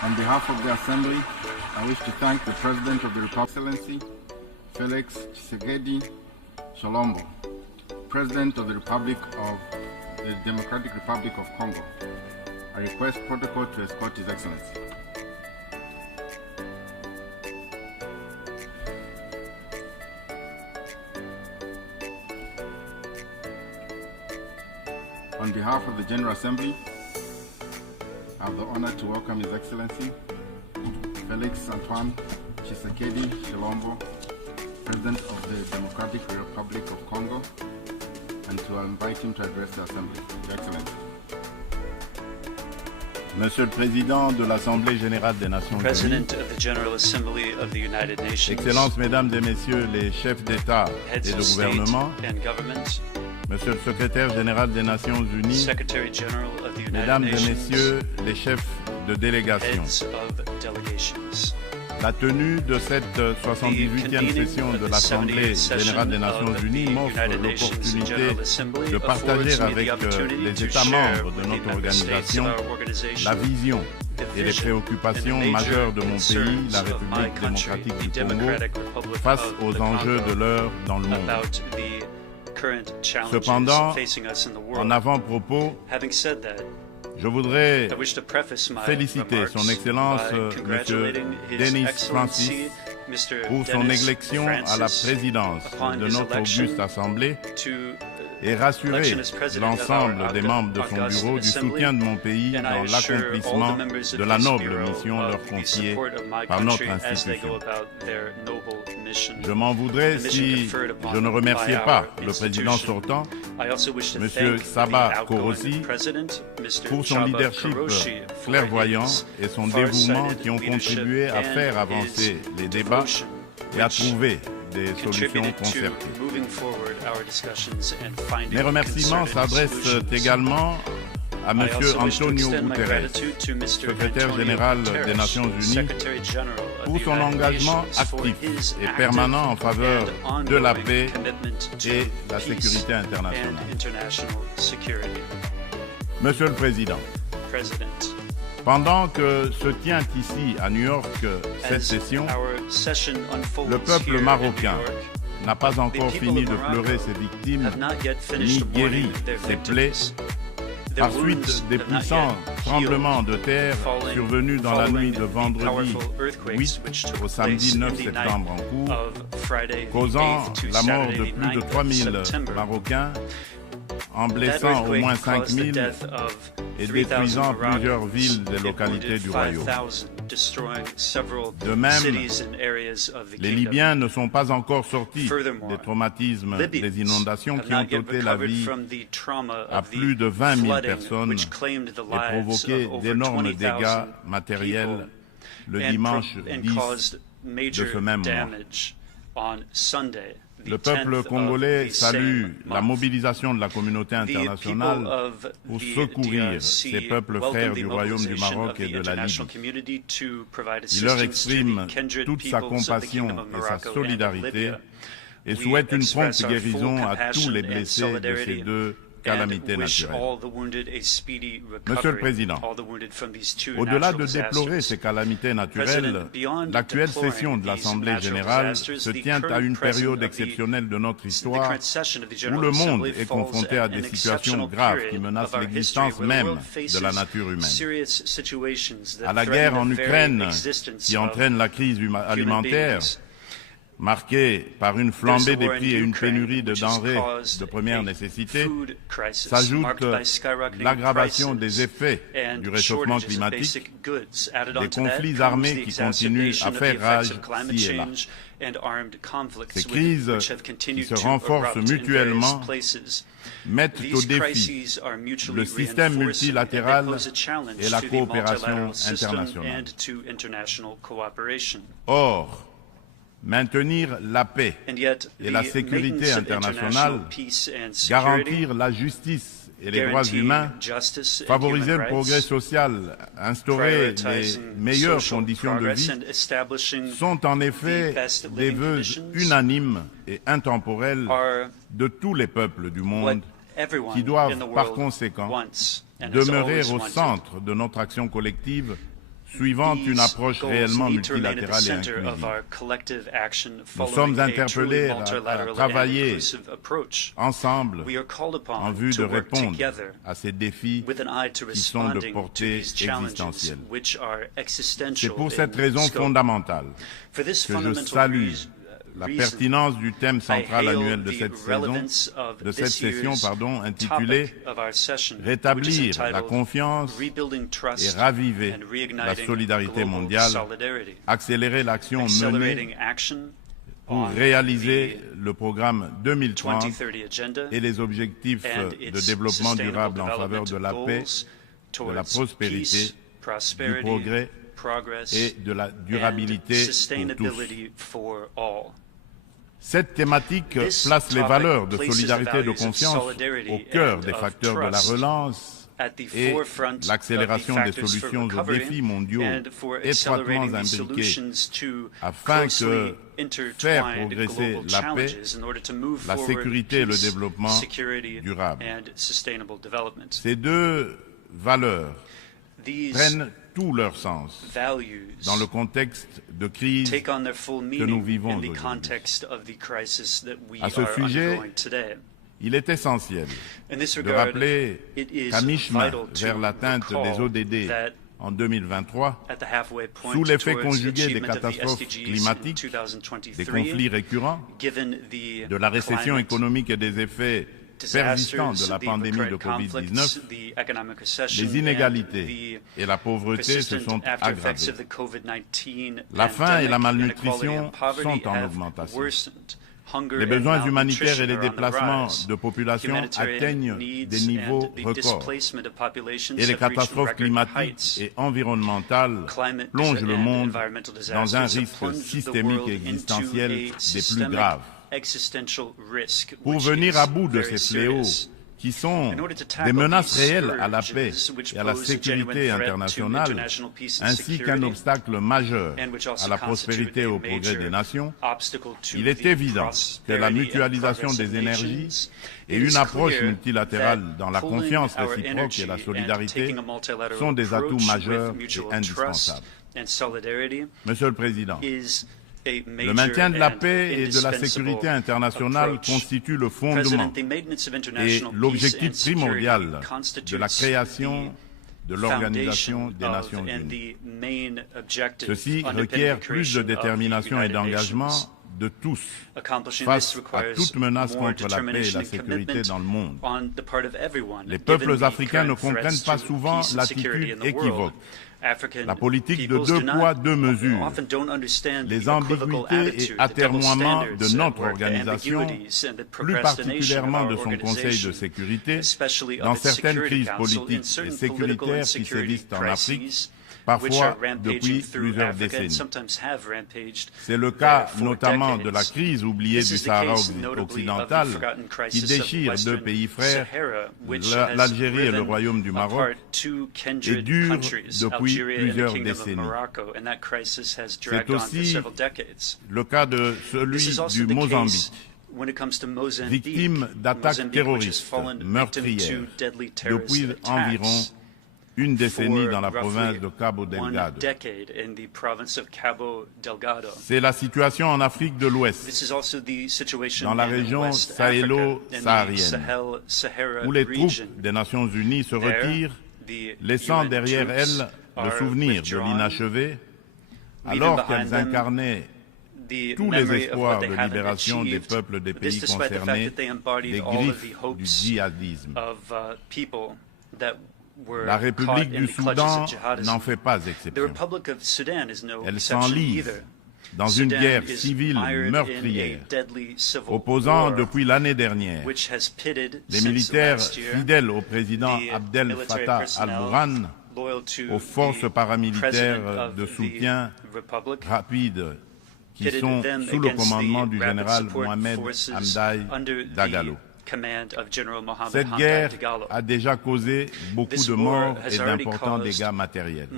On behalf of the Assembly, I wish to thank the President of the Republic, Excellency Felix Tshisekedi Tshilombo, President of the Democratic Republic of Congo. I request protocol to escort His Excellency. On behalf of the General Assembly, I have the honor to welcome His Excellency Felix Antoine Tshisekedi Tshilombo, President of the Democratic Republic of Congo, and to invite him to address the Assembly. His Excellency. Monsieur le Président de l'Assemblée Générale des Nations Unies, Excellences, Mesdames et Messieurs les chefs d'État et de gouvernement, Monsieur le Secrétaire Général des Nations Unies, Mesdames et Messieurs les chefs de délégation, la tenue de cette 78e session de l'Assemblée Générale des Nations Unies m'offre l'opportunité de partager avec les États membres de notre organisation la vision et les préoccupations majeures de mon pays, la République démocratique du Congo, face aux enjeux de l'heure dans le monde. Cependant, en avant-propos, je voudrais féliciter son Excellence M. Denis Francis pour son élection à la présidence de notre auguste Assemblée et rassurer l'ensemble des membres de son bureau du soutien de mon pays dans l'accomplissement de la noble mission leur confiée par notre institution. Je m'en voudrais si je ne remerciais pas le président sortant, M. Saba Korosi, pour son leadership clairvoyant et son dévouement qui ont contribué à faire avancer les débats et à trouver des solutions concertées. Mes remerciements s'adressent également à M. Antonio Guterres, secrétaire général des Nations Unies, pour son engagement actif et permanent en faveur de la paix et la sécurité internationale. Monsieur le Président, pendant que se tient ici à New York cette session, le peuple marocain n'a pas encore fini de pleurer ses victimes, ni guéri ses plaies, par suite des puissants tremblements de terre survenus dans la nuit de vendredi 8 au samedi 9 septembre en cours, causant la mort de plus de 3000 Marocains, en blessant au moins 5000 et détruisant plusieurs villes et localités du royaume. De même, les Libyens ne sont pas encore sortis des traumatismes des inondations qui ont ôté la vie à plus de 20 000 personnes et provoqué d'énormes dégâts matériels le dimanche 10 de ce même mois. Le peuple congolais salue la mobilisation de la communauté internationale pour secourir ces peuples frères du Royaume du Maroc et de la Libye. Il leur exprime toute sa compassion et sa solidarité et souhaite une prompte guérison à tous les blessés de ces deux calamités naturelles. Monsieur le Président, au-delà de déplorer ces calamités naturelles, l'actuelle session de l'Assemblée générale se tient à une période exceptionnelle de notre histoire où le monde est confronté à des situations graves qui menacent l'existence même de la nature humaine. À la guerre en Ukraine qui entraîne la crise alimentaire, marquée par une flambée des prix et une pénurie de denrées de première nécessité, s'ajoute l'aggravation des effets du réchauffement climatique, des conflits armés qui continuent à faire rage ici et là. Ces crises, qui se renforcent mutuellement, mettent au défi le système multilatéral et la coopération internationale. Or, maintenir la paix et la sécurité internationale, garantir la justice et les droits humains, favoriser le progrès social, instaurer les meilleures conditions de vie, sont en effet des vœux unanimes et intemporels de tous les peuples du monde qui doivent par conséquent demeurer au centre de notre action collective suivant une approche réellement multilatérale et inclusive. Nous sommes interpellés à travailler ensemble en vue de répondre à ces défis qui sont de portée existentielle. C'est pour cette raison fondamentale que je salue la pertinence du thème central annuel de cette session intitulée « Rétablir la confiance et raviver la solidarité mondiale, accélérer l'action menée pour réaliser le programme 2030 et les objectifs de développement durable en faveur de la paix, de la prospérité, du progrès et de la durabilité pour tous. » Cette thématique place les valeurs de solidarité et de confiance au cœur des facteurs de la relance et l'accélération des solutions aux défis mondiaux étroitement imbriqués afin que faire progresser la paix, la sécurité et le développement durable. Ces deux valeurs prennent tout leur sens dans le contexte de crise que nous vivons aujourd'hui. À ce sujet, il est essentiel de rappeler qu'à mi-chemin vers l'atteinte des ODD en 2023, sous l'effet conjugué des catastrophes climatiques, des conflits récurrents, de la récession économique et des effets persistants de la pandémie de Covid-19, les inégalités et la pauvreté se sont aggravées. La faim et la malnutrition sont en augmentation. Les besoins humanitaires et les déplacements de population atteignent des niveaux records. Et les catastrophes climatiques et environnementales plongent le monde dans un risque systémique et existentiel des plus graves. Pour venir à bout de ces fléaux, qui sont des menaces réelles à la paix et à la sécurité internationale, ainsi qu'un obstacle majeur à la prospérité et au progrès des nations, il est évident que la mutualisation des énergies et une approche multilatérale dans la confiance réciproque et la solidarité sont des atouts majeurs et indispensables. Monsieur le Président, le maintien de la paix et de la sécurité internationale constitue le fondement et l'objectif primordial de la création de l'Organisation des Nations Unies. Ceci requiert plus de détermination et d'engagement de tous face à toute menace contre la paix et la sécurité dans le monde. Les peuples africains ne comprennent pas souvent l'attitude équivoque, la politique de deux poids, deux mesures, les ambiguïtés et atermoiements de notre organisation, plus particulièrement de son Conseil de sécurité, dans certaines crises politiques et sécuritaires qui sévissent en Afrique, parfois depuis plusieurs décennies. C'est le cas notamment de la crise oubliée du Sahara occidental qui déchire deux pays frères, l'Algérie et le Royaume du Maroc, et dure depuis plusieurs décennies. C'est aussi le cas de celui du Mozambique, victime d'attaques terroristes meurtrières depuis environ une décennie dans la province de Cabo Delgado. C'est la situation en Afrique de l'Ouest, dans la région sahélo-saharienne, où les troupes des Nations Unies se retirent, laissant derrière elles le souvenir de l'inachevé, alors qu'elles incarnaient tous les espoirs de libération des peuples des pays concernés des griffes du djihadisme. La République du Soudan n'en fait pas exception. Elle s'enlise dans une guerre civile meurtrière, opposant depuis l'année dernière les militaires fidèles au président Abdel Fattah al-Burhan aux forces paramilitaires de soutien rapide qui sont sous le commandement du général Mohamed Hamdai Dagalo. Cette guerre a déjà causé beaucoup de morts et d'importants dégâts matériels.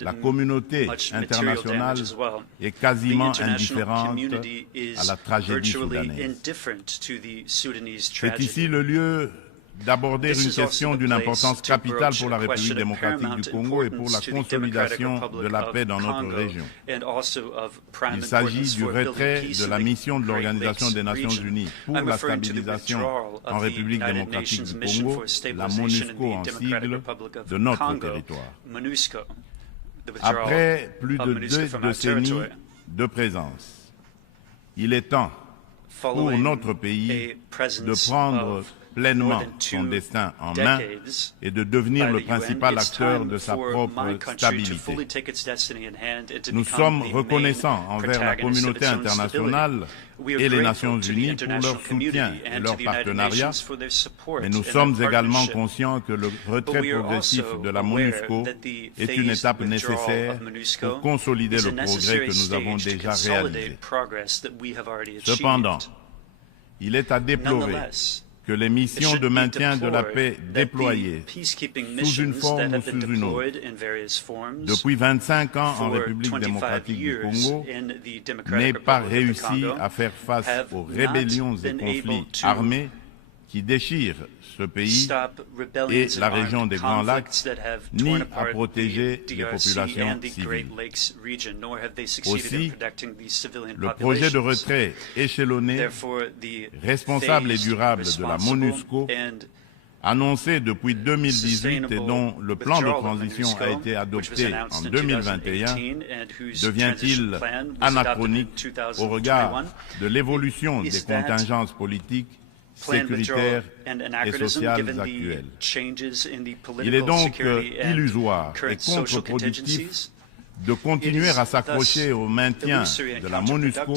La communauté internationale est quasiment indifférente à la tragédie soudanaise. C'est ici le lieu d'aborder une question d'une importance capitale pour la République démocratique du Congo et pour la consolidation de la paix dans notre région. Il s'agit du retrait de la mission de l'Organisation des Nations Unies pour la stabilisation en République démocratique du Congo, la MONUSCO en sigle, de notre territoire. Après plus de 2 décennies de présence, il est temps pour notre pays de prendre pleinement son destin en main et de devenir le principal acteur de sa propre stabilité. Nous sommes reconnaissants envers la communauté internationale et les Nations Unies pour leur soutien et leur partenariat, mais nous sommes également conscients que le retrait progressif de la MONUSCO est une étape nécessaire pour consolider le progrès que nous avons déjà réalisé. Cependant, il est à déplorer que les missions de maintien de la paix déployées sous une forme ou sous une autre depuis 25 ans en République démocratique du Congo n'aient pas réussi à faire face aux rébellions et conflits armés qui déchirent ce pays et la région des Grands Lacs, ni à protéger les populations civiles. Aussi, le projet de retrait échelonné, responsable et durable de la MONUSCO, annoncé depuis 2018 et dont le plan de transition a été adopté en 2021, devient-il anachronique au regard de l'évolution des contingences politiques, sécuritaires et sociales actuelles. Il est donc illusoire et contre-productif de continuer à s'accrocher au maintien de la MONUSCO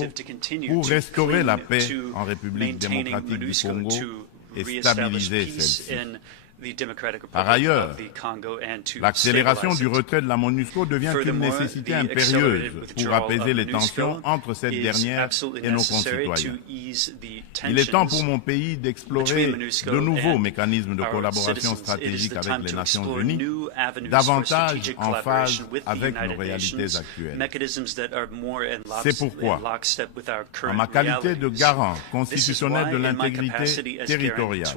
pour restaurer la paix en République démocratique du Congo et stabiliser celle-ci. Par ailleurs, l'accélération du retrait de la MONUSCO devient une nécessité impérieuse pour apaiser les tensions entre cette dernière et nos concitoyens. Il est temps pour mon pays d'explorer de nouveaux mécanismes de collaboration stratégique avec les Nations Unies, davantage en phase avec nos réalités actuelles. C'est pourquoi, en ma qualité de garant constitutionnel de l'intégrité territoriale,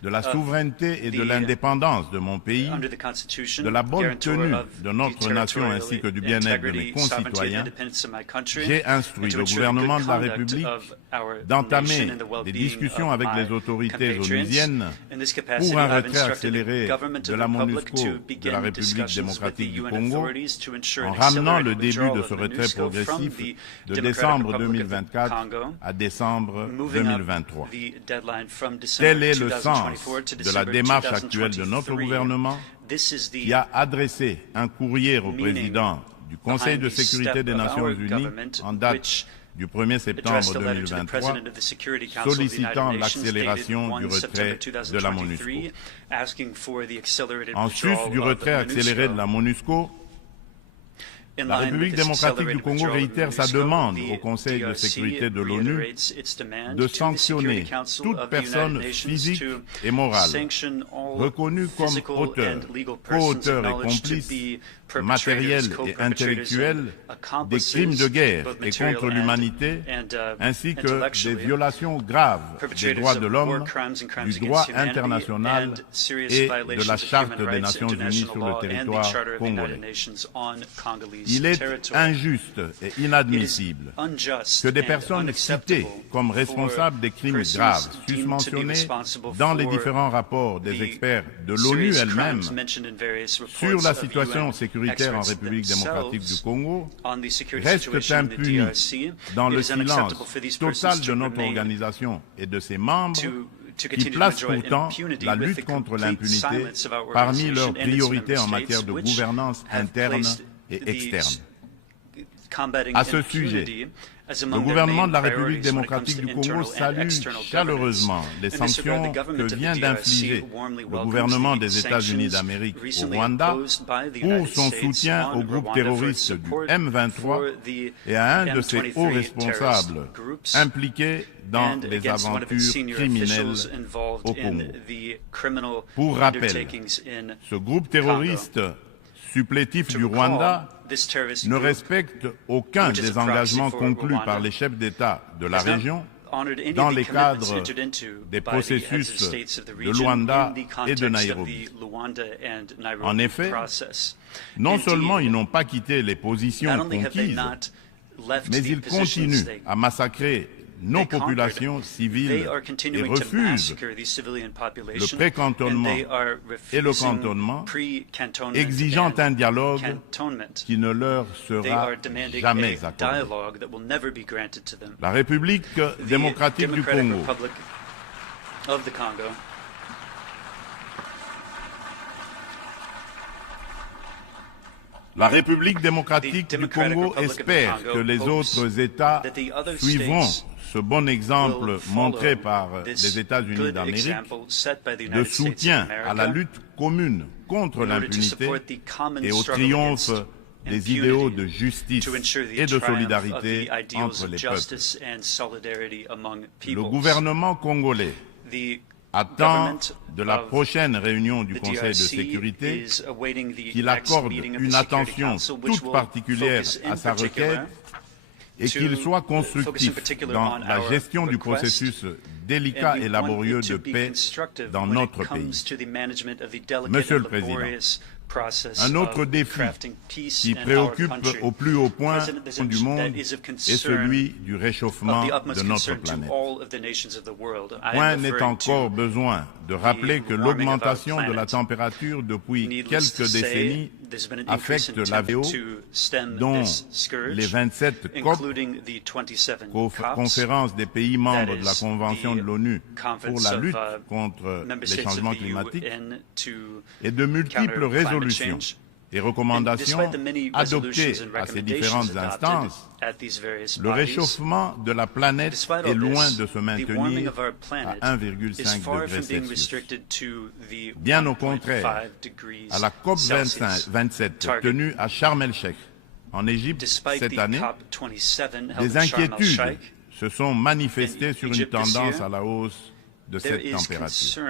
de la souveraineté et de l'indépendance de mon pays, de la bonne tenue de notre nation ainsi que du bien-être de mes concitoyens, j'ai instruit le gouvernement de la République d'entamer des discussions avec les autorités onusiennes pour un retrait accéléré de la MONUSCO de la République démocratique du Congo, en ramenant le début de ce retrait progressif de décembre 2024 à décembre 2023. Tel est le sens de la démarche actuelle de notre gouvernement, qui a adressé un courrier au président du Conseil de sécurité des Nations Unies en date du 1er septembre 2023, sollicitant l'accélération du retrait de la MONUSCO. En sus du retrait accéléré de la MONUSCO, la République démocratique du Congo réitère sa demande au Conseil de sécurité de l'ONU de sanctionner toute personne physique et morale reconnue comme auteur, co-auteur et complice matériel et intellectuel des crimes de guerre et contre l'humanité, ainsi que des violations graves des droits de l'homme, du droit international et de la Charte des Nations Unies sur le territoire congolais. Il est injuste et inadmissible que des personnes citées comme responsables des crimes graves susmentionnés dans les différents rapports des experts de l'ONU elle-même sur la situation sécuritaire en République démocratique du Congo restent impunis dans le silence total de notre organisation et de ses membres, qui placent pourtant la lutte contre l'impunité parmi leurs priorités en matière de gouvernance interne et externe. À ce sujet, le gouvernement de la République démocratique du Congo salue chaleureusement les sanctions que vient d'infliger le gouvernement des États-Unis d'Amérique au Rwanda pour son soutien au groupe terroriste du M23 et à un de ses hauts responsables impliqués dans les aventures criminelles au Congo. Pour rappel, ce groupe terroriste supplétif du Rwanda ne respecte aucun des engagements conclus par les chefs d'État de la région dans les cadres des processus de Luanda et de Nairobi. En effet, non seulement ils n'ont pas quitté les positions conquises, mais ils continuent à massacrer nos populations civiles et refusent le pré-cantonnement et le cantonnement, exigeant un dialogue qui ne leur sera jamais accordé. La République démocratique du Congo La République démocratique du Congo espère que les autres États suivront ce bon exemple montré par les États-Unis d'Amérique de soutien à la lutte commune contre l'impunité et au triomphe des idéaux de justice et de solidarité entre les peuples. Le gouvernement congolais attend de la prochaine réunion du Conseil de sécurité qu'il accorde une attention toute particulière à sa requête et qu'il soit constructif dans la gestion du processus délicat et laborieux de paix dans notre pays. Monsieur le Président, un autre défi qui préoccupe au plus haut point du monde est celui du réchauffement de notre planète. Point n'est encore besoin de rappeler que l'augmentation de la température depuis quelques décennies affecte la VO, dont les 27 COP, conférence des pays membres de la Convention de l'ONU pour la lutte contre les changements climatiques, et de multiples résolutions et recommandations adoptées à ces différentes instances. Le réchauffement de la planète est loin de se maintenir à 1,5 degré Celsius. Bien au contraire, à la COP 27 tenue à Sharm el-Sheikh, en Égypte, cette année, des inquiétudes se sont manifestées sur une tendance à la hausse de cette température.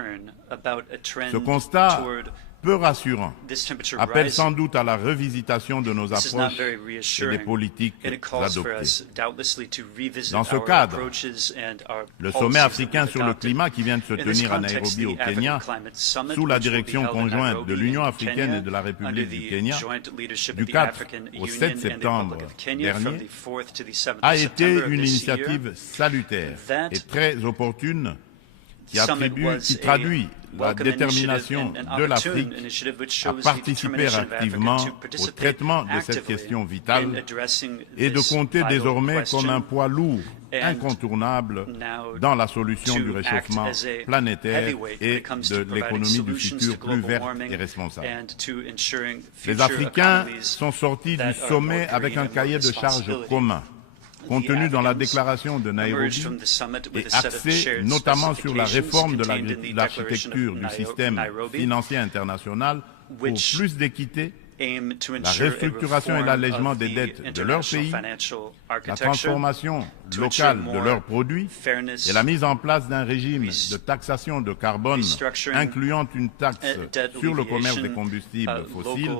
Ce constat peu rassurant appelle sans doute à la revisitation de nos approches et des politiques adoptées. Dans ce cadre, le sommet africain sur le climat qui vient de se tenir à Nairobi au Kenya, sous la direction conjointe de l'Union africaine et de la République du Kenya, du 4 au 7 septembre dernier, a été une initiative salutaire et très opportune qui traduit la détermination de l'Afrique à participer activement au traitement de cette question vitale et de compter désormais comme un poids lourd incontournable dans la solution du réchauffement planétaire et de l'économie du futur plus verte et responsable. Les Africains sont sortis du sommet avec un cahier de charges commun, contenu dans la déclaration de Nairobi et axé notamment sur la réforme de l'architecture du système financier international pour plus d'équité, la restructuration et l'allègement des dettes de leur pays, la transformation locale de leurs produits et la mise en place d'un régime de taxation de carbone incluant une taxe sur le commerce des combustibles fossiles,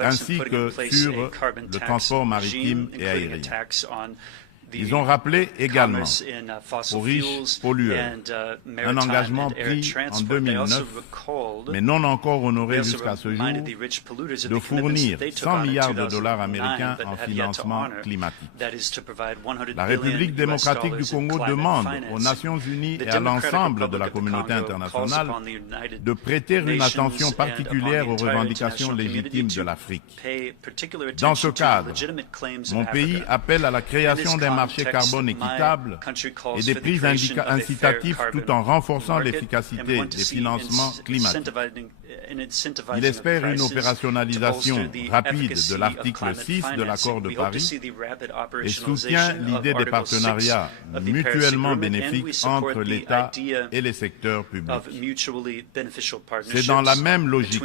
ainsi que sur le transport maritime et aérien. Ils ont rappelé également aux riches pollueurs un engagement pris en 2009, mais non encore honoré jusqu'à ce jour, de fournir 100 milliards de dollars américains en financement climatique. La République démocratique du Congo demande aux Nations unies et à l'ensemble de la communauté internationale de prêter une attention particulière aux revendications légitimes de l'Afrique. Dans ce cadre, mon pays appelle à la création d'un marché carbone équitable et des prises incitatives tout en renforçant l'efficacité des financements climatiques. Il espère une opérationnalisation rapide de l'article 6 de l'accord de Paris et soutient l'idée des partenariats mutuellement bénéfiques entre l'État et les secteurs publics. C'est dans la même logique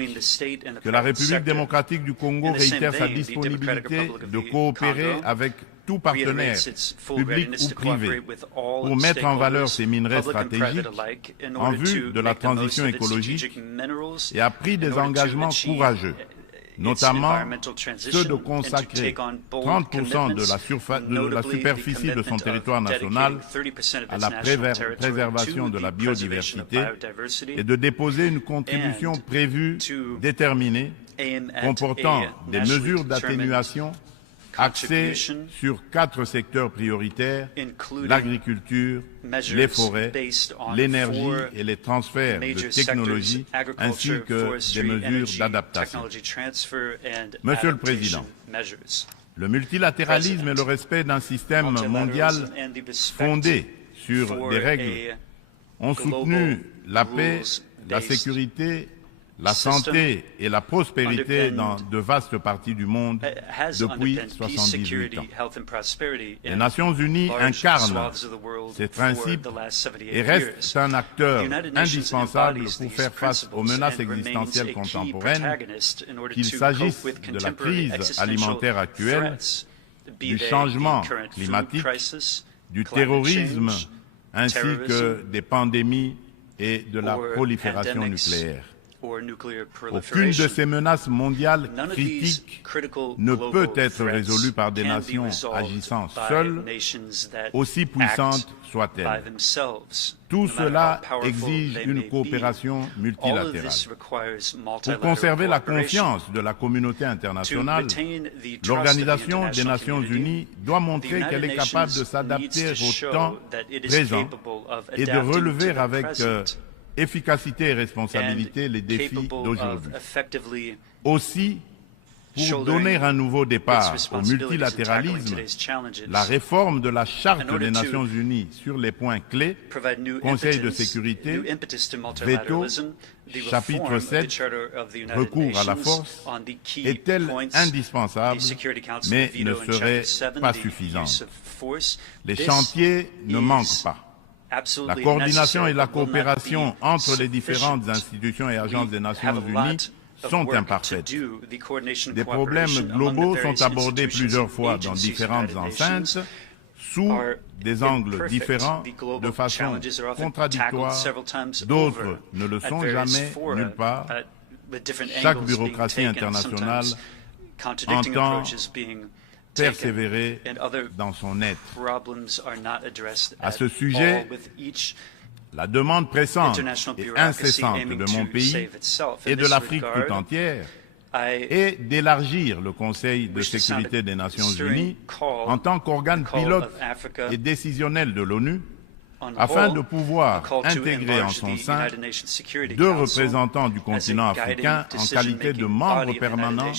que la République démocratique du Congo réitère sa disponibilité de coopérer avec tout partenaire, public ou privé, pour mettre en valeur ces minerais stratégiques en vue de la transition écologique et a pris des engagements courageux notamment ceux de consacrer 30% de la superficie de son territoire national à la préservation de la biodiversité et de déposer une contribution prévue déterminée comportant des mesures d'atténuation axées sur 4 secteurs prioritaires: l'agriculture, les forêts, l'énergie et les transferts de technologies, ainsi que des mesures d'adaptation. Monsieur le Président, le multilatéralisme et le respect d'un système mondial fondé sur des règles ont soutenu la paix, la sécurité, la santé et la prospérité dans de vastes parties du monde depuis 78 ans. Les Nations Unies incarnent ces principes et restent un acteur indispensable pour faire face aux menaces existentielles contemporaines, qu'il s'agisse de la crise alimentaire actuelle, du changement climatique, du terrorisme, ainsi que des pandémies et de la prolifération nucléaire. Aucune de ces menaces mondiales critiques ne peut être résolue par des nations agissant seules, aussi puissantes soient-elles. Tout cela exige une coopération multilatérale. Pour conserver la confiance de la communauté internationale, l'Organisation des Nations Unies doit montrer qu'elle est capable de s'adapter au temps présent et de relever avec efficacité et responsabilité les défis d'aujourd'hui. Aussi, pour donner un nouveau départ au multilatéralisme, la réforme de la Charte des Nations Unies sur les points clés, Conseil de sécurité, veto, chapitre 7, recours à la force, est-elle indispensable, mais ne serait pas suffisante. Les chantiers ne manquent pas. La coordination et la coopération entre les différentes institutions et agences des Nations Unies sont imparfaites. Des problèmes globaux sont abordés plusieurs fois dans différentes enceintes, sous des angles différents, de façon contradictoire. D'autres ne le sont jamais nulle part. Chaque bureaucratie internationale entend persévérer dans son être. À ce sujet, la demande pressante et incessante de mon pays et de l'Afrique tout entière est d'élargir le Conseil de sécurité des Nations Unies en tant qu'organe pilote et décisionnel de l'ONU, afin de pouvoir intégrer en son sein 2 représentants du continent africain en qualité de membres permanents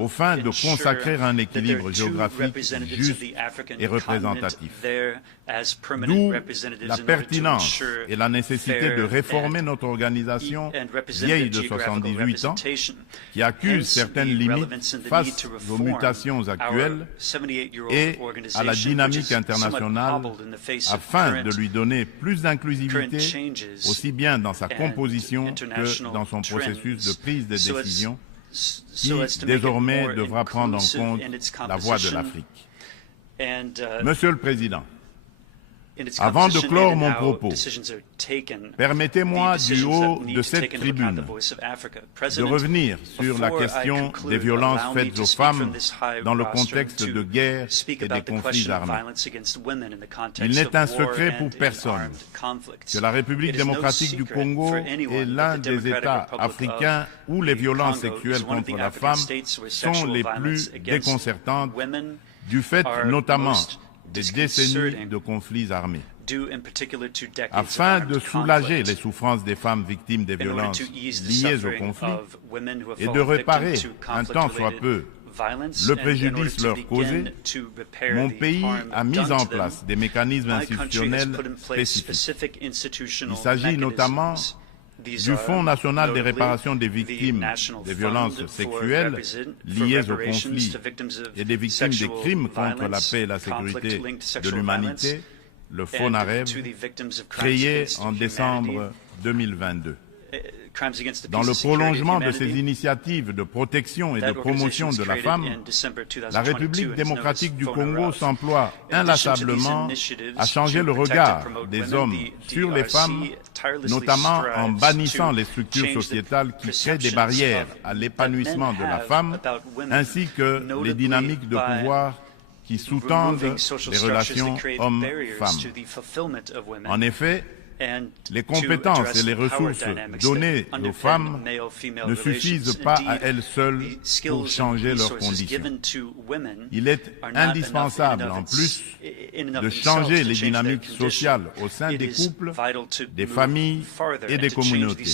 aux fins de consacrer un équilibre géographique juste et représentatif. D'où la pertinence et la nécessité de réformer notre organisation vieille de 78 ans, qui accuse certaines limites face aux mutations actuelles et à la dynamique internationale, afin de lui donner plus d'inclusivité, aussi bien dans sa composition que dans son processus de prise de décision, qui désormais devra prendre en compte la voix de l'Afrique. Monsieur le Président, avant de clore mon propos, permettez-moi du haut de cette tribune de revenir sur la question des violences faites aux femmes dans le contexte de guerre et des conflits armés. Il n'est un secret pour personne que la République démocratique du Congo est l'un des États africains où les violences sexuelles contre la femme sont les plus déconcertantes, du fait notamment des décennies de conflits armés. Afin de soulager les souffrances des femmes victimes des violences liées au conflit et de réparer, un tant soit peu, le préjudice leur causé, mon pays a mis en place des mécanismes institutionnels spécifiques. Il s'agit notamment du Fonds national des réparations des victimes des violences sexuelles liées au conflit et des victimes des crimes contre la paix et la sécurité de l'humanité, le FONAREV, créé en décembre 2022. Dans le prolongement de ces initiatives de protection et de promotion de la femme, la République démocratique du Congo s'emploie inlassablement à changer le regard des hommes sur les femmes, notamment en bannissant les structures sociétales qui créent des barrières à l'épanouissement de la femme, ainsi que les dynamiques de pouvoir qui sous-tendent les relations hommes-femmes. En effet, les compétences et les ressources données aux femmes ne suffisent pas à elles seules pour changer leurs conditions. Il est indispensable, en plus, de changer les dynamiques sociales au sein des couples, des familles et des communautés.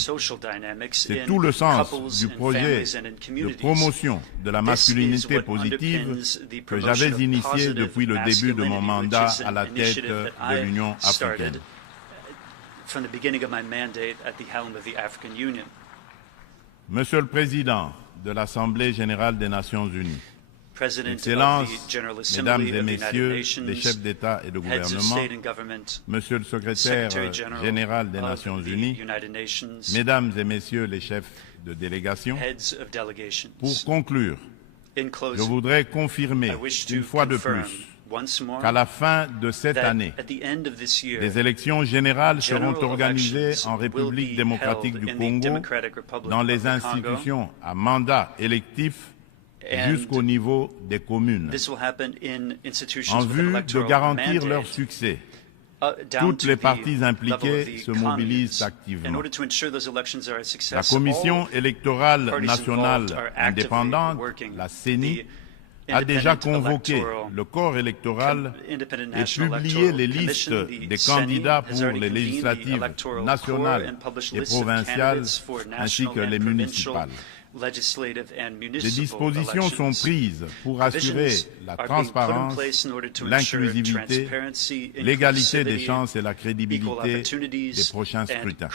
C'est tout le sens du projet de promotion de la masculinité positive que j'avais initié depuis le début de mon mandat à la tête de l'Union africaine. From the beginning of my mandate at the helm of the African Union. Monsieur le Président de l'Assemblée générale des Nations unies, Excellences, Mesdames et Messieurs les chefs d'État et de gouvernement, Monsieur le Secrétaire général des Nations unies, Mesdames et Messieurs les chefs de délégation, pour conclure, je voudrais confirmer une fois de plus qu'à la fin de cette année, des élections générales seront organisées en République démocratique du Congo dans les institutions à mandat électif jusqu'au niveau des communes. En vue de garantir leur succès, toutes les parties impliquées se mobilisent activement. La Commission électorale nationale indépendante, la CENI, a déjà convoqué le corps électoral et publié les listes des candidats pour les législatives nationales et provinciales ainsi que les municipales. Des dispositions sont prises pour assurer la transparence, l'inclusivité, l'égalité des chances et la crédibilité des prochains scrutins.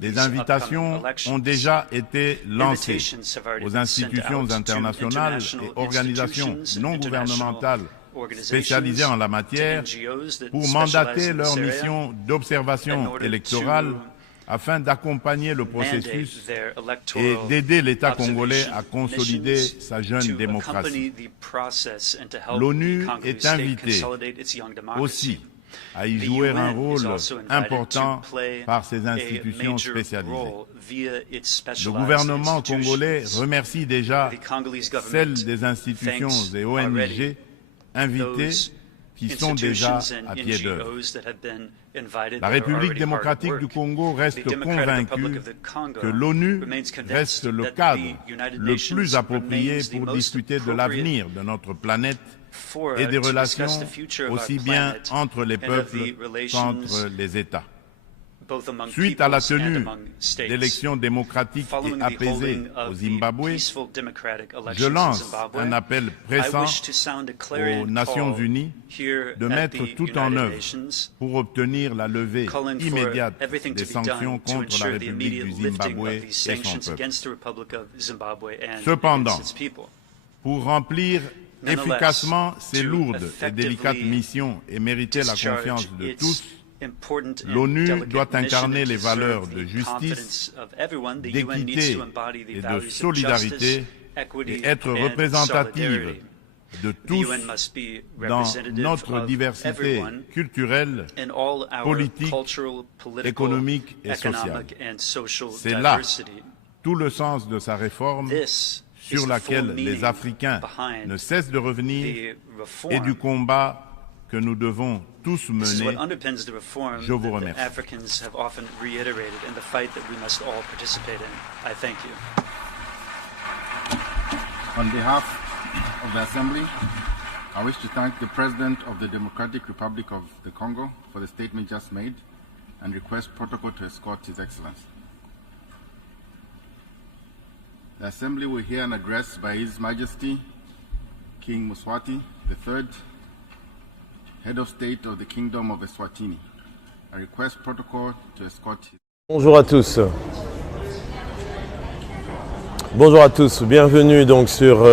Des invitations ont déjà été lancées aux institutions internationales et organisations non gouvernementales spécialisées en la matière pour mandater leur mission d'observation électorale afin d'accompagner le processus et d'aider l'État congolais à consolider sa jeune démocratie. L'ONU est invitée aussi à y jouer un rôle important par ses institutions spécialisées. Le gouvernement congolais remercie déjà celles des institutions et ONG invitées qui sont déjà à pied d'œuvre. La République démocratique du Congo reste convaincue que l'ONU reste le cadre le plus approprié pour discuter de l'avenir de notre planète et des relations aussi bien entre les peuples qu'entre les États. Suite à la tenue d'élections démocratiques et apaisées au Zimbabwe, je lance un appel pressant aux Nations Unies de mettre tout en œuvre pour obtenir la levée immédiate des sanctions contre la République du Zimbabwe et son peuple. Cependant, pour remplir efficacement ces lourdes et délicates missions et mériter la confiance de tous, l'ONU doit incarner les valeurs de justice, d'équité et de solidarité et être représentative de tous dans notre diversité culturelle, politique, économique et sociale. C'est là tout le sens de sa réforme sur laquelle les Africains ne cessent de revenir et du combat que nous devons tous mener. Je vous remercie. On behalf of the Assembly, I wish to thank the President of the Democratic Republic of the Congo for the statement just made and request protocol to escort His Excellency. The Assembly will hear an address by His Majesty King Mswati III, Head of State of the Kingdom of Eswatini. I request protocol to escort his... Bonjour à tous. Bonjour à tous. Bienvenue donc sur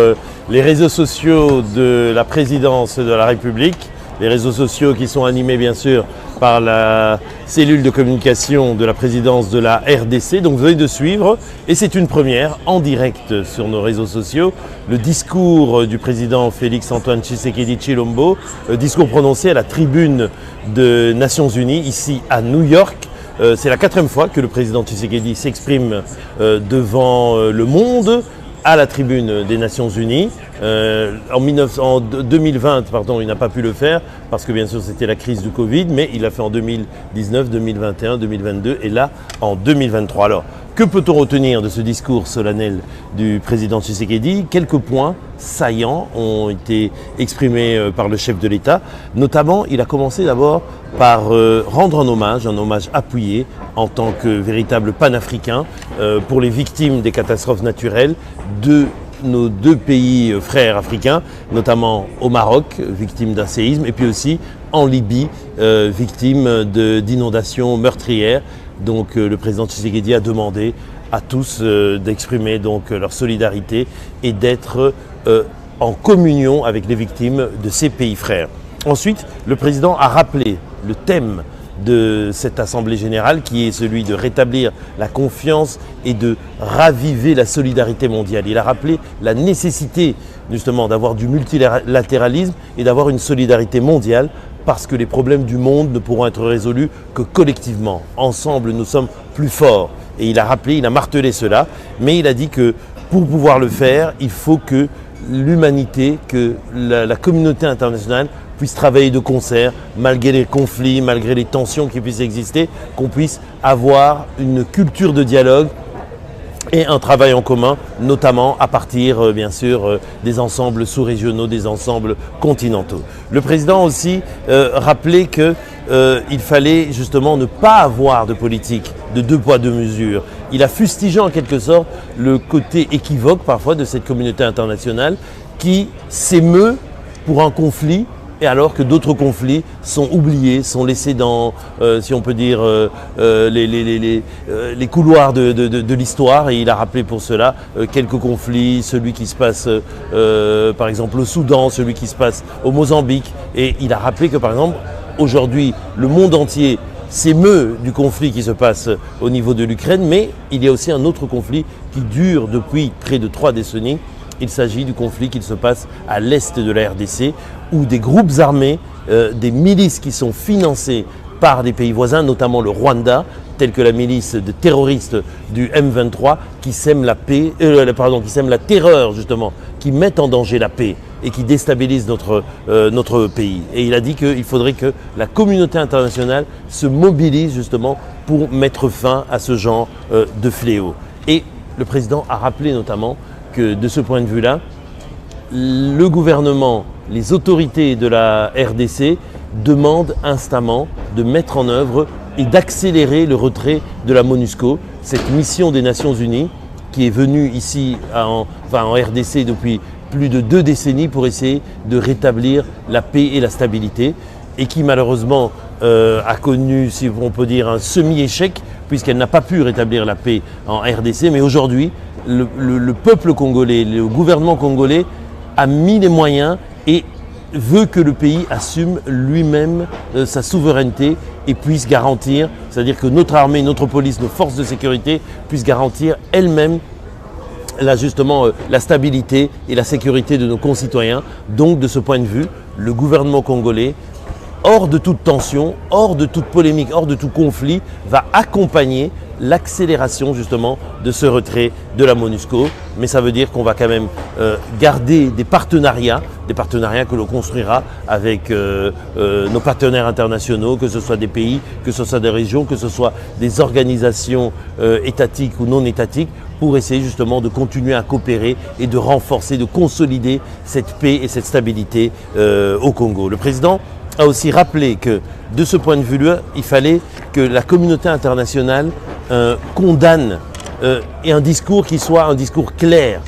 les réseaux sociaux de la présidence de la République. Les réseaux sociaux qui sont animés bien sûr par la cellule de communication de la présidence de la RDC. Donc vous venez de suivre, et c'est une première, en direct sur nos réseaux sociaux, le discours du président Félix-Antoine Tshisekedi Tshilombo, discours prononcé à la tribune des Nations Unies, ici à New York. C'est la 4e fois que le président Tshisekedi s'exprime devant le monde, à la tribune des Nations Unies. En 2020, il n'a pas pu le faire parce que bien sûr c'était la crise du Covid, mais il l'a fait en 2019, 2021, 2022 et là en 2023. Alors, que peut-on retenir de ce discours solennel du président Tshisekedi? Quelques points saillants ont été exprimés par le chef de l'État. Notamment, il a commencé d'abord par rendre un hommage appuyé en tant que véritable panafricain pour les victimes des catastrophes naturelles de nos 2 pays frères africains, notamment au Maroc, victime d'un séisme, et puis aussi en Libye, victime d'inondations meurtrières. Donc le président Tshisekedi a demandé à tous d'exprimer donc leur solidarité et d'être en communion avec les victimes de ces pays frères. Ensuite, le président a rappelé le thème de cette Assemblée générale qui est celui de rétablir la confiance et de raviver la solidarité mondiale. Il a rappelé la nécessité justement d'avoir du multilatéralisme et d'avoir une solidarité mondiale parce que les problèmes du monde ne pourront être résolus que collectivement. Ensemble, nous sommes plus forts. Et il a rappelé, il a martelé cela, mais il a dit que pour pouvoir le faire, il faut que l'humanité, que la communauté internationale puisse travailler de concert, malgré les conflits, malgré les tensions qui puissent exister, qu'on puisse avoir une culture de dialogue et un travail en commun, notamment à partir, bien sûr, des ensembles sous-régionaux, des ensembles continentaux. Le président a aussi rappelé qu'il fallait justement ne pas avoir de politique de 2 poids 2 mesures. Il a fustigé en quelque sorte le côté équivoque parfois de cette communauté internationale qui s'émeut pour un conflit, et alors que d'autres conflits sont oubliés, sont laissés dans, si on peut dire, les couloirs de l'histoire. Et il a rappelé pour cela quelques conflits, celui qui se passe par exemple au Soudan, celui qui se passe au Mozambique. Et il a rappelé que par exemple, aujourd'hui, le monde entier s'émeut du conflit qui se passe au niveau de l'Ukraine, mais il y a aussi un autre conflit qui dure depuis près de 3 décennies. Il s'agit du conflit qui se passe à l'est de la RDC, où des groupes armés, des milices qui sont financées par des pays voisins, notamment le Rwanda, telle que la milice de terroristes du M23, qui sème la terreur justement, qui mettent en danger la paix et qui déstabilisent notre pays. Et il a dit qu'il faudrait que la communauté internationale se mobilise justement pour mettre fin à ce genre de fléau. Et le président a rappelé notamment que de ce point de vue-là, le gouvernement, les autorités de la RDC demandent instamment de mettre en œuvre et d'accélérer le retrait de la MONUSCO, cette mission des Nations Unies qui est venue ici en RDC depuis plus de 2 décennies pour essayer de rétablir la paix et la stabilité et qui malheureusement a connu, si on peut dire, un semi-échec puisqu'elle n'a pas pu rétablir la paix en RDC. Mais aujourd'hui, le peuple congolais, le gouvernement congolais a mis les moyens et veut que le pays assume lui-même sa souveraineté et puisse garantir, c'est-à-dire que notre armée, notre police, nos forces de sécurité puissent garantir elles-mêmes la stabilité et la sécurité de nos concitoyens. Donc de ce point de vue, le gouvernement congolais, hors de toute tension, hors de toute polémique, hors de tout conflit, va accompagner l'accélération justement de ce retrait de la MONUSCO. Mais ça veut dire qu'on va quand même garder des partenariats que l'on construira avec nos partenaires internationaux, que ce soit des pays, que ce soit des régions, que ce soit des organisations étatiques ou non étatiques, pour essayer justement de continuer à coopérer et de renforcer, de consolider cette paix et cette stabilité au Congo. Le président a aussi rappelé que de ce point de vue-là, il fallait que la communauté internationale condamne et un discours qui soit un discours clair,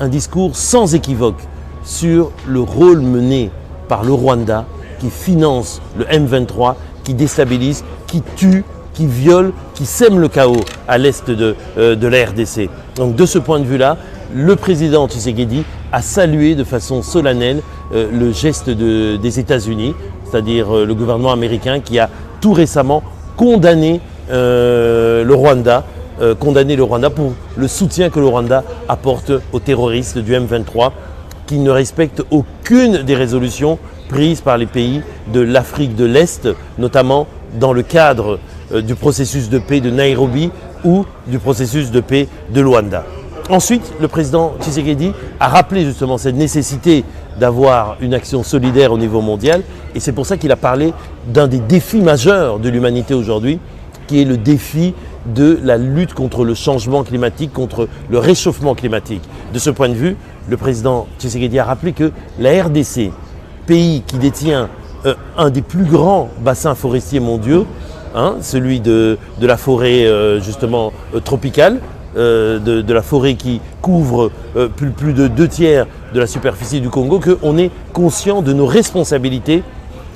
un discours sans équivoque sur le rôle mené par le Rwanda qui finance le M23, qui déstabilise, qui tue, qui viole, qui sème le chaos à l'est de la RDC. Donc de ce point de vue-là, le président Tshisekedi a salué de façon solennelle le geste des États-Unis, c'est-à-dire le gouvernement américain qui a tout récemment condamné le Rwanda pour le soutien que le Rwanda apporte aux terroristes du M23 qui ne respectent aucune des résolutions prises par les pays de l'Afrique de l'Est, notamment dans le cadre du processus de paix de Nairobi ou du processus de paix de Luanda. Ensuite, le président Tshisekedi a rappelé justement cette nécessité d'avoir une action solidaire au niveau mondial et c'est pour ça qu'il a parlé d'un des défis majeurs de l'humanité aujourd'hui qui est le défi de la lutte contre le changement climatique, contre le réchauffement climatique. De ce point de vue, le président Tshisekedi a rappelé que la RDC, pays qui détient un des plus grands bassins forestiers mondiaux, celui de la forêt justement tropicale, de la forêt qui couvre plus de 2/3 de la superficie du Congo, qu'on est conscient de nos responsabilités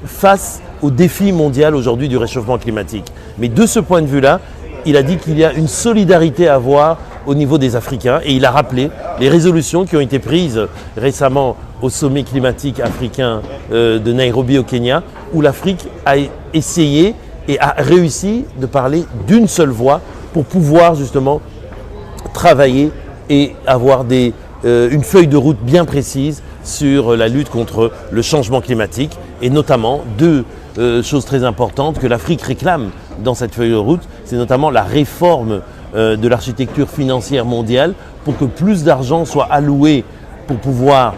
face au défi mondial aujourd'hui du réchauffement climatique. Mais de ce point de vue-là, il a dit qu'il y a une solidarité à avoir au niveau des Africains et il a rappelé les résolutions qui ont été prises récemment au sommet climatique africain de Nairobi au Kenya, où l'Afrique a essayé et a réussi de parler d'une seule voix pour pouvoir justement travailler et avoir une feuille de route bien précise sur la lutte contre le changement climatique et notamment deux choses très importantes que l'Afrique réclame dans cette feuille de route, c'est notamment la réforme de l'architecture financière mondiale pour que plus d'argent soit alloué pour pouvoir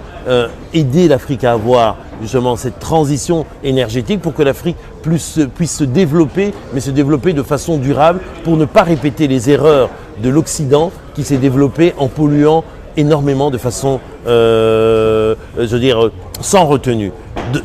aider l'Afrique à avoir justement cette transition énergétique pour que l'Afrique puisse se développer, mais se développer de façon durable pour ne pas répéter les erreurs de l'Occident qui s'est développé en polluant énormément de façon, sans retenue.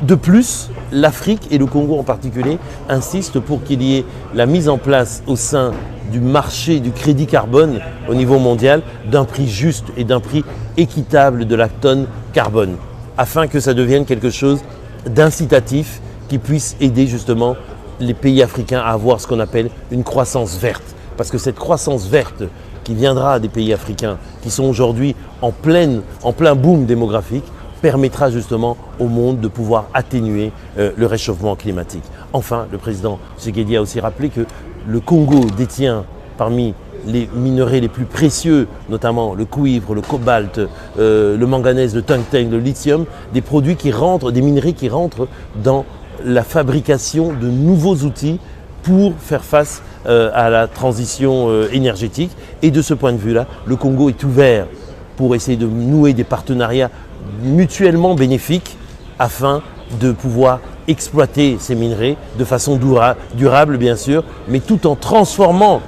De plus, l'Afrique et le Congo en particulier insistent pour qu'il y ait la mise en place au sein du marché du crédit carbone au niveau mondial d'un prix juste et d'un prix équitable de la tonne carbone, afin que ça devienne quelque chose d'incitatif qui puisse aider justement les pays africains à avoir ce qu'on appelle une croissance verte. Parce que cette croissance verte qui viendra des pays africains qui sont aujourd'hui en plein boom démographique permettra justement au monde de pouvoir atténuer le réchauffement climatique. Enfin, le président Tshisekedi a aussi rappelé que le Congo détient parmi les minerais les plus précieux, notamment le cuivre, le cobalt, le manganèse, le tungstène, le lithium, des minerais qui rentrent dans la fabrication de nouveaux outils pour faire face à la transition énergétique. Et de ce point de vue-là, le Congo est ouvert pour essayer de nouer des partenariats mutuellement bénéfiques afin de pouvoir exploiter ces minerais de façon durable bien sûr, mais tout en transformant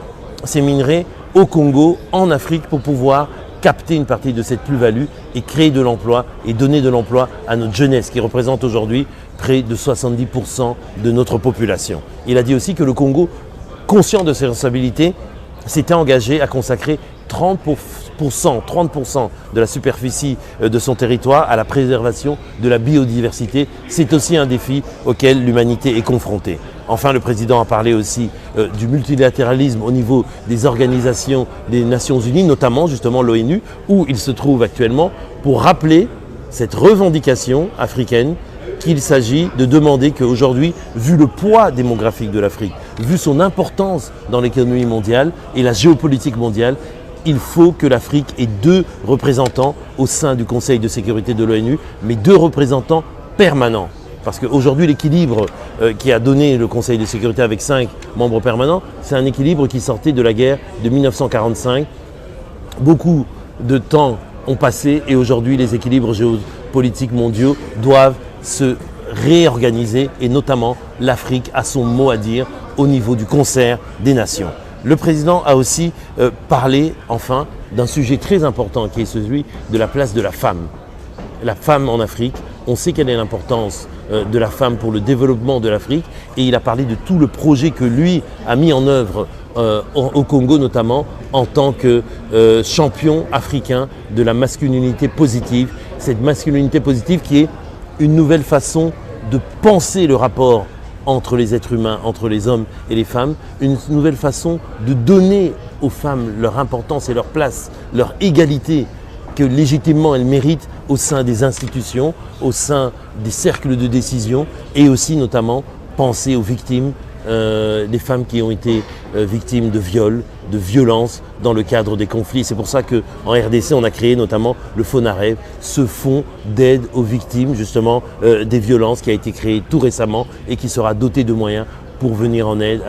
ces minerais au Congo, en Afrique, pour pouvoir capter une partie de cette plus-value et créer de l'emploi et donner de l'emploi à notre jeunesse qui représente aujourd'hui près de 70% de notre population. Il a dit aussi que le Congo, conscient de ses responsabilités, s'était engagé à consacrer 30% de la superficie de son territoire à la préservation de la biodiversité. C'est aussi un défi auquel l'humanité est confrontée. Enfin, le président a parlé aussi du multilatéralisme au niveau des organisations des Nations Unies, notamment justement l'ONU, où il se trouve actuellement, pour rappeler cette revendication africaine qu'il s'agit de demander qu'aujourd'hui, vu le poids démographique de l'Afrique, vu son importance dans l'économie mondiale et la géopolitique mondiale, il faut que l'Afrique ait 2 représentants au sein du Conseil de sécurité de l'ONU, mais 2 représentants permanents. Parce qu'aujourd'hui, l'équilibre qui a donné le Conseil de sécurité avec 5 membres permanents, c'est un équilibre qui sortait de la guerre de 1945. Beaucoup de temps ont passé et aujourd'hui, les équilibres géopolitiques mondiaux doivent se réorganiser et notamment l'Afrique a son mot à dire au niveau du concert des nations. Le président a aussi parlé enfin d'un sujet très important qui est celui de la place de la femme. La femme en Afrique, on sait quelle est l'importance de la femme pour le développement de l'Afrique et il a parlé de tout le projet que lui a mis en œuvre au Congo notamment en tant que champion africain de la masculinité positive. Cette masculinité positive qui est une nouvelle façon de penser le rapport entre les êtres humains, entre les hommes et les femmes, une nouvelle façon de donner aux femmes leur importance et leur place, leur égalité que légitimement elles méritent au sein des institutions, au sein des cercles de décision et aussi notamment penser aux victimes les femmes qui ont été victimes de viols, de violences dans le cadre des conflits. C'est pour ça qu'en RDC, on a créé notamment le FONAREV, ce fonds d'aide aux victimes justement des violences qui a été créé tout récemment et qui sera doté de moyens pour venir en aide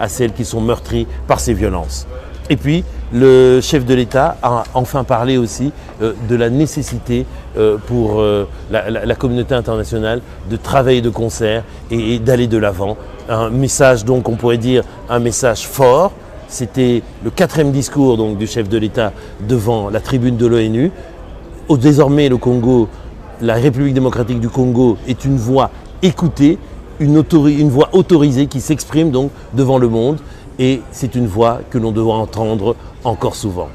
à celles qui sont meurtries par ces violences. Et puis, le chef de l'État a enfin parlé aussi de la nécessité pour la communauté internationale de travailler de concert et d'aller de l'avant. Un message, donc, on pourrait dire un message fort. C'était le 4e discours donc, du chef de l'État devant la tribune de l'ONU. Désormais, le Congo, la République démocratique du Congo est une voix écoutée, une voix autorisée qui s'exprime donc devant le monde. Et c'est une voix que l'on doit entendre encore souvent.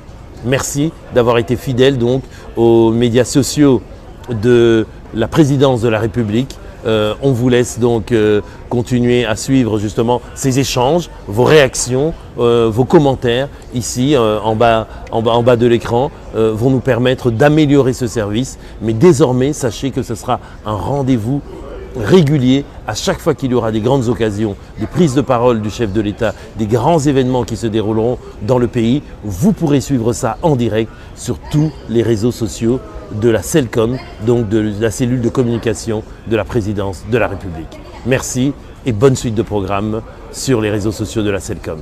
Merci d'avoir été fidèle donc aux médias sociaux de la présidence de la République. On vous laisse donc continuer à suivre justement ces échanges, vos réactions, vos commentaires ici en bas de l'écran vont nous permettre d'améliorer ce service. Mais désormais, sachez que ce sera un rendez-vous régulier à chaque fois qu'il y aura des grandes occasions, des prises de parole du chef de l'État, des grands événements qui se dérouleront dans le pays. Vous pourrez suivre ça en direct sur tous les réseaux sociaux de la CELCOM, donc de la cellule de communication de la présidence de la République. Merci et bonne suite de programme sur les réseaux sociaux de la CELCOM.